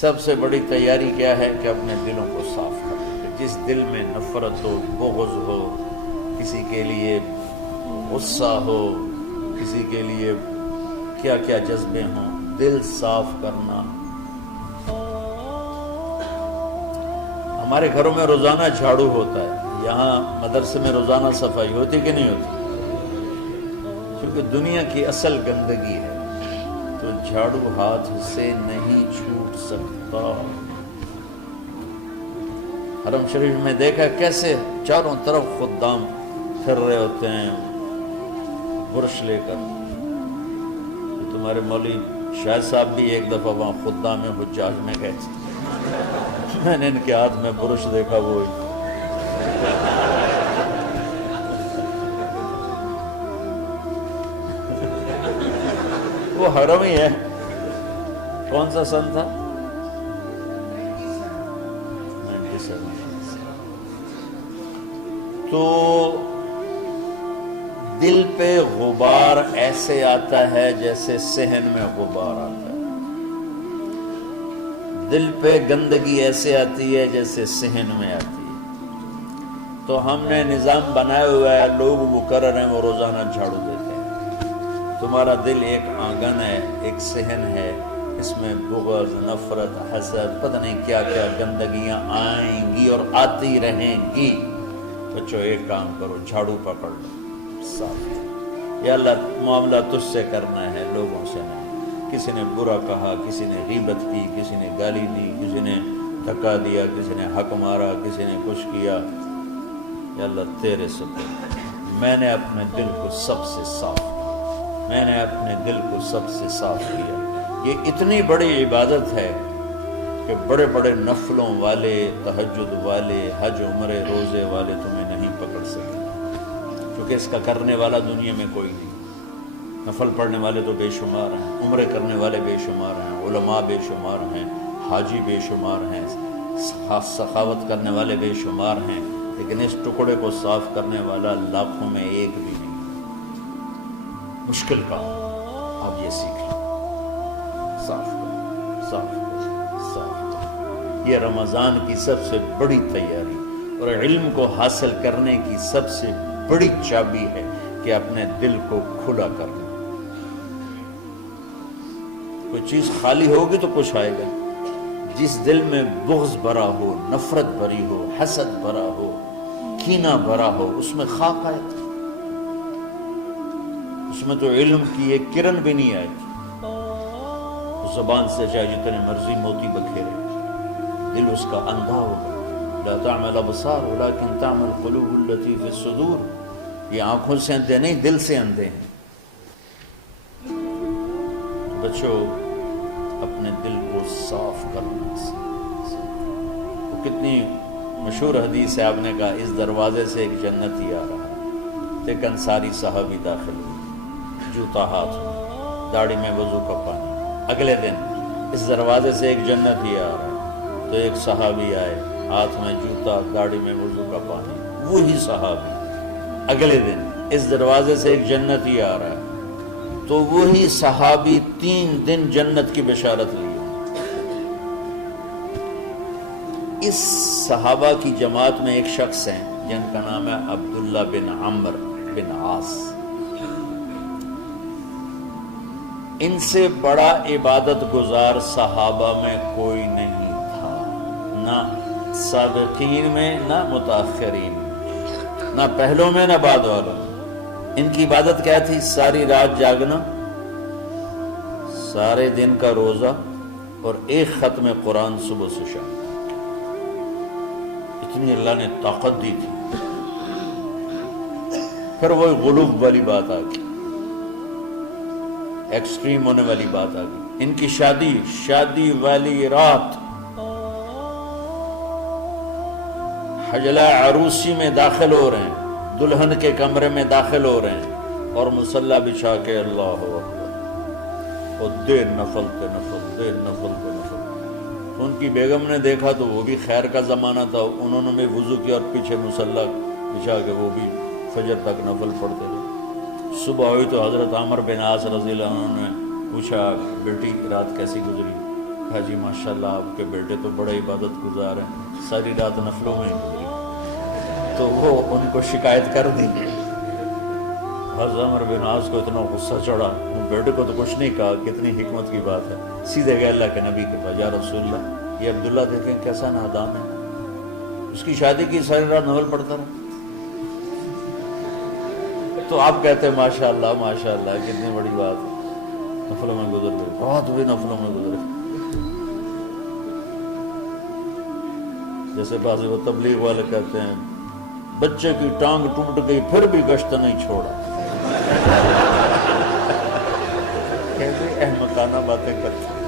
سب سے بڑی تیاری کیا ہے کہ اپنے دلوں کو صاف کر لیں. جس دل میں نفرت ہو، بغض ہو، کسی کے لیے غصہ ہو، کسی کے لیے کیا کیا جذبے ہوں، دل صاف کرنا. ہمارے گھروں میں روزانہ جھاڑو ہوتا ہے، یہاں مدرسے میں روزانہ صفائی ہوتی کہ نہیں ہوتی؟ کیونکہ دنیا کی اصل گندگی ہے تو جھاڑو ہاتھ سے نہیں چھوٹ سکتا. حرم شریف میں دیکھا کیسے چاروں طرف خدام پھر رہے ہوتے ہیں برش لے کر. تمہارے مولوی شاہد صاحب بھی ایک دفعہ وہاں خدام حجاج میں گئے تھے، میں نے ان کے ہاتھ میں برش دیکھا. وہ حرم ہی ہے. کون سا سن تھا؟ 97. تو دل پہ غبار ایسے آتا ہے جیسے صحن میں غبار آتا ہے. دل پہ گندگی ایسے آتی ہے جیسے صحن میں آتی ہے. تو ہم نے نظام بنایا ہوا ہے، لوگ مقرر ہیں وہ روزانہ جھاڑو دیتے ہیں. تمہارا دل ایک آنگن ہے، ایک صحن ہے، اس میں بغض، نفرت، حسد، پتہ نہیں کیا کیا گندگیاں آئیں گی اور آتی رہیں گی. بچوں ایک کام کرو، جھاڑو پکڑ لو، صاف. یا اللہ معاملہ تجھ سے کرنا ہے، لوگوں سے نہیں. کسی نے برا کہا، کسی نے غیبت کی، کسی نے گالی دی، کسی نے دھکا دیا، کسی نے حق مارا، کسی نے کچھ کیا. یا اللہ تیرے سپرد میں نے اپنے دل کو سب سے صاف کیا، میں نے اپنے دل کو سب سے صاف کیا. یہ اتنی بڑی عبادت ہے کہ بڑے بڑے نفلوں والے، تہجد والے، حج عمرے روزے والے تمہیں نہیں پکڑ سکے، کیونکہ اس کا کرنے والا دنیا میں کوئی نہیں. نفل پڑھنے والے تو بے شمار ہیں، عمرے کرنے والے بے شمار ہیں، علماء بے شمار ہیں، حاجی بے شمار ہیں، سخاوت کرنے والے بے شمار ہیں، لیکن اس ٹکڑے کو صاف کرنے والا لاکھوں میں ایک بھی نہیں. مشکل کام آپ یہ سیکھ لیں، صاف کریں، صاف کریں، صاف کریں. یہ رمضان کی سب سے بڑی تیاری اور علم کو حاصل کرنے کی سب سے بڑی چابی ہے کہ اپنے دل کو کھلا کرنا. کوئی چیز خالی ہوگی تو کچھ آئے گا. جس دل میں بغض بھرا ہو، نفرت بھری ہو، حسد بھرا ہو، کینہ بھرا ہو، اس میں خاک آئے گی، اس میں تو علم کی ایک کرن بھی نہیں آئے گی. زبان سے چاہے جتنے مرضی موتی بکھیرے، دل اس کا اندھا ہوگا. لا تعمل الابصار ولكن تعمل القلوب التي في الصدور. یہ آنکھوں سے اندھے نہیں، دل سے اندھے ہیں. بچوں اپنے دل کو صاف کرنا. وہ کتنی مشہور حدیث ہے، آپ نے کہا اس دروازے سے ایک جنتی آ رہا ہے. ایک انصاری صحابی داخل ہوئے، جوتا ہاتھ میں، داڑھی میں وضو کا پانی. اگلے دن اس دروازے سے ایک جنتی آ رہا ہے، تو ایک صحابی آئے، ہاتھ میں جوتا، داڑھی میں وضو کا پانی. وہی صحابی اگلے دن اس دروازے سے ایک جنتی آ رہا ہے، تو وہی صحابی 3 دن جنت کی بشارت لی. اس صحابہ کی جماعت میں ایک شخص ہیں جن کا نام ہے عبداللہ بن عمرو بن عاص. ان سے بڑا عبادت گزار صحابہ میں کوئی نہیں تھا، نہ سابقین میں، نہ متاخرین میں، نہ پہلوں میں، نہ بعد والوں میں. ان کی عبادت کیا تھی؟ ساری رات جاگنا، سارے دن کا روزہ، اور ایک ختم قرآن صبح سے شام. اتنی اللہ نے طاقت دی تھی. پھر وہ غلوب والی بات آ گئی، ایکسٹریم ہونے والی بات آ گئی. ان کی شادی والی رات حجلہ عروسی میں داخل ہو رہے ہیں، دلہن کے کمرے میں داخل ہو رہے ہیں، اور مصلی بچھا کے اللہ اکبر، اور دیر نفل پہ نفل، دیر نفل پہ نفل. ان کی بیگم نے دیکھا تو وہ بھی خیر کا زمانہ تھا، انہوں نے بھی وضو کیا اور پیچھے مصلی بچھا کے وہ بھی فجر تک نفل پڑھتے رہے. صبح ہوئی تو حضرت عمرو بن عاص رضی اللہ عنہ نے پوچھا بیٹی رات کیسی گزری؟ کہا جی ماشاءاللہ آپ کے بیٹے تو بڑے عبادت گزار ہیں، ساری رات نفلوں میں گزری۔ تو وہ ان کو شکایت کر دی۔ حضرت عمر بن عاص کو اتنا غصہ چڑھا، بیٹے کو تو کچھ نہیں کہا، کتنی حکمت کی بات ہے، سیدھے گئے اللہ کے نبی کے پاس، یا رسول اللہ یہ عبداللہ دیکھیں کیسا نادان ہے، اس کی شادی کی ساری رات نفل پڑھتا رہا۔ تو آپ کہتے ہیں ماشاءاللہ ماشاءاللہ کتنی بڑی بات ہے، نفلوں میں گزر گئی، رات بھی نفلوں میں گزر گئی۔ جیسے بعض وہ تبلیغ والے کہتے ہیں بچے کی ٹانگ ٹوٹ گئی پھر بھی گشت نہیں چھوڑا، کیسے احمقانہ باتیں کرتے ہیں۔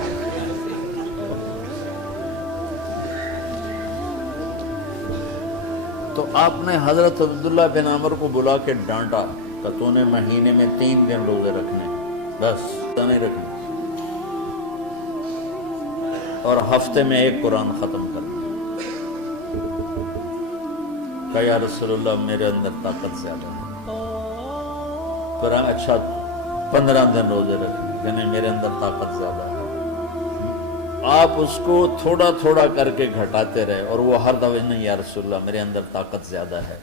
تو آپ نے حضرت عبداللہ بن عمر کو بلا کے ڈانٹا کہ تو نے مہینے میں 3 دن روزے رکھنے، بس نہیں رکھنے، اور ہفتے میں 1 قرآن ختم کرنا۔ کہا یا رسول اللہ میرے اندر طاقت زیادہ ہے، قرآن اچھا 15 دن روزے رکھنے، یعنی میرے اندر طاقت زیادہ ہے۔ آپ اس کو تھوڑا تھوڑا کر کے گھٹاتے رہے، اور وہ ہر دفعہ نہیں یا رسول اللہ میرے اندر طاقت زیادہ ہے۔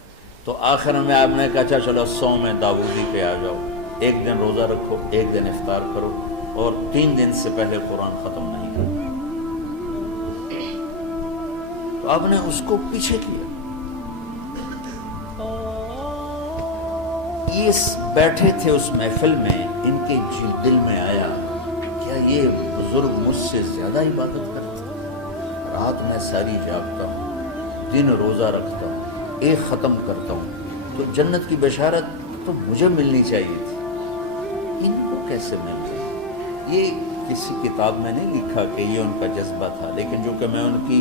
تو آخر میں آپ نے کہا اچھا چلو 100 میں داؤدی پہ آ جاؤ، 1 دن روزہ رکھو، 1 دن افطار کرو، اور 3 دن سے پہلے قرآن ختم نہیں کرنا۔ تو آپ نے اس کو پیچھے کیا۔ یہ بیٹھے تھے اس محفل میں، ان کے دل میں آیا کیا یہ بزرگ مجھ سے زیادہ عبادت کرتے ہیں؟ رات میں ساری جاگتا ہوں، دن روزہ رکھتا ہوں، 1 ختم کرتا ہوں، تو جنت کی بشارت تو مجھے ملنی چاہیے تھی، ان کو کیسے مل گئی؟ یہ کسی کتاب میں نہیں لکھا کہ یہ ان کا جذبہ تھا، لیکن جو کہ میں ان کی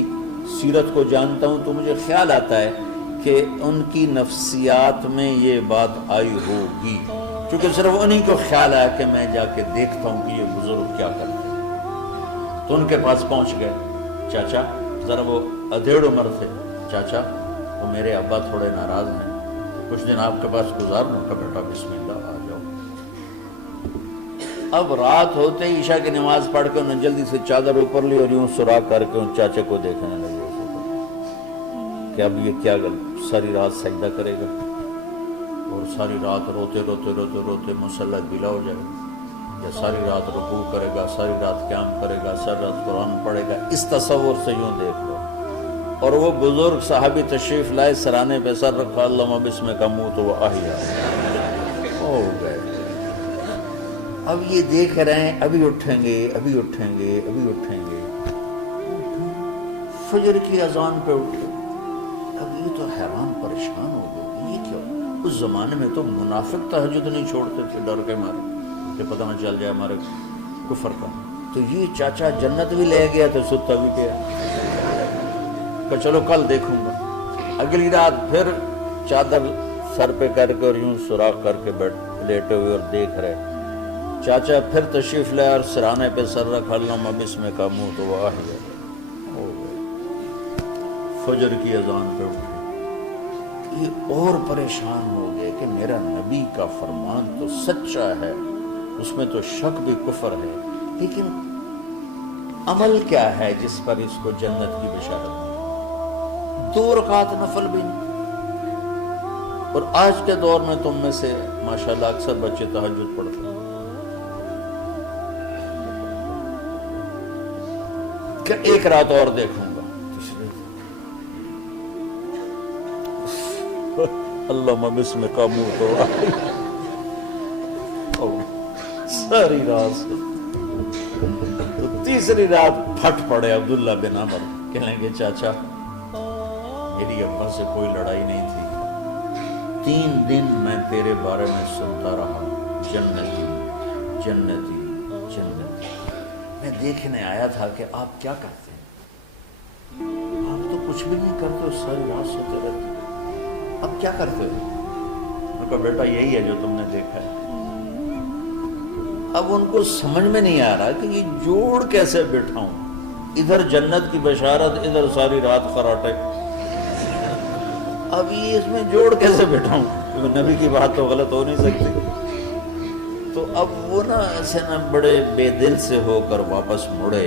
سیرت کو جانتا ہوں تو مجھے خیال آتا ہے کہ ان کی نفسیات میں یہ بات آئی ہوگی، کیونکہ صرف انہیں کو خیال آیا کہ میں جا کے دیکھتا ہوں کہ یہ بزرگ کیا کرتے ہیں۔ تو ان کے پاس پہنچ گئے، چاچا ذرا، وہ ادھیڑ عمر تھے، چاچا وہ میرے ابا تھوڑے ناراض ہیں، کچھ دن آپ کے پاس گزارنا کا، بیٹا بسم اللہ آ جاؤ۔ اب رات ہوتے ہی عشاء کی نماز پڑھ کے انہوں نے جلدی سے چادر اوپر لی اور یوں سراغ کر کے ان چاچے کو دیکھنے لگے کہ اب یہ کیا ساری رات سجدہ کرے گا، اور ساری رات روتے روتے روتے روتے مسلح گیلا ہو جائے گا، یا ساری رات رکوع کرے گا، ساری رات قیام کرے گا، ساری رات قرآن پڑھے گا، اس تصور سے یوں دیکھ لو۔ اور وہ بزرگ صحابی تشریف لائے، سرانے پہ سر رکھا، اللہم بسمک اموت و احیا، ہو گئے۔ اب یہ دیکھ رہے ہیں ابھی اٹھیں گے، ابھی اٹھیں گے، ابھی اٹھیں گے، فجر کی اذان پہ اٹھے۔ اب یہ تو حیران پریشان ہو گئے، یہ کیا؟ اس زمانے میں تو منافق تہجد نہیں چھوڑتے تھے ڈر کے مارے کہ پتہ نہ چل جائے ہمارے کفر کا۔ تو یہ چاچا جنت بھی لے گیا تو ستا بھی پیا کہ چلو کل دیکھوں گا۔ اگلی رات پھر چادر سر پہ کر کے اور یوں سوراخ کر کے لیٹے ہوئے اور دیکھ رہے۔ چاچا پھر تشریف لے اور سرانے پہ سر رکھا، اللہم بسمک اموت و احیا، فجر کی اذان پہ اٹھے۔ یہ اور پریشان ہو گئے کہ میرا نبی کا فرمان تو سچا ہے، اس میں تو شک بھی کفر ہے، لیکن عمل کیا ہے جس پر اس کو جنت کی بشارت ہے؟ 2 رکعت نفل بھی نہیں۔ اور آج کے دور میں تم میں سے ماشاءاللہ اکثر بچے تہجد پڑھتے ہیں کہ 1 رات اور دیکھوں گا، اللہم بسمک اموت و احیا، ساری رات۔ تو تیسری رات پھٹ پڑے عبداللہ بن عمر، کہنے گے چاچا میری ابا سے کوئی لڑائی نہیں تھی، 3 دن میں تیرے بارے میں سنتا رہا، جنتی جنتی جنتی، میں دیکھنے آیا تھا کہ آپ کیا کرتے ہیں، آپ تو کچھ بھی نہیں کرتے، ساری رات سوتے رہتے، اب کیا کرتے ہو؟ میں کہا بیٹا یہی ہے جو تم نے دیکھا ہے۔ اب ان کو سمجھ میں نہیں آ رہا کہ یہ جوڑ کیسے بٹھاؤں، ادھر جنت کی بشارت، ادھر ساری رات خراٹے، اب یہ اس میں جوڑ کیسے بٹھاؤں، کیونکہ نبی کی بات تو غلط ہو نہیں سکتی۔ تو اب وہ ایسے بڑے بے دل سے ہو کر واپس مڑے،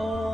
Oh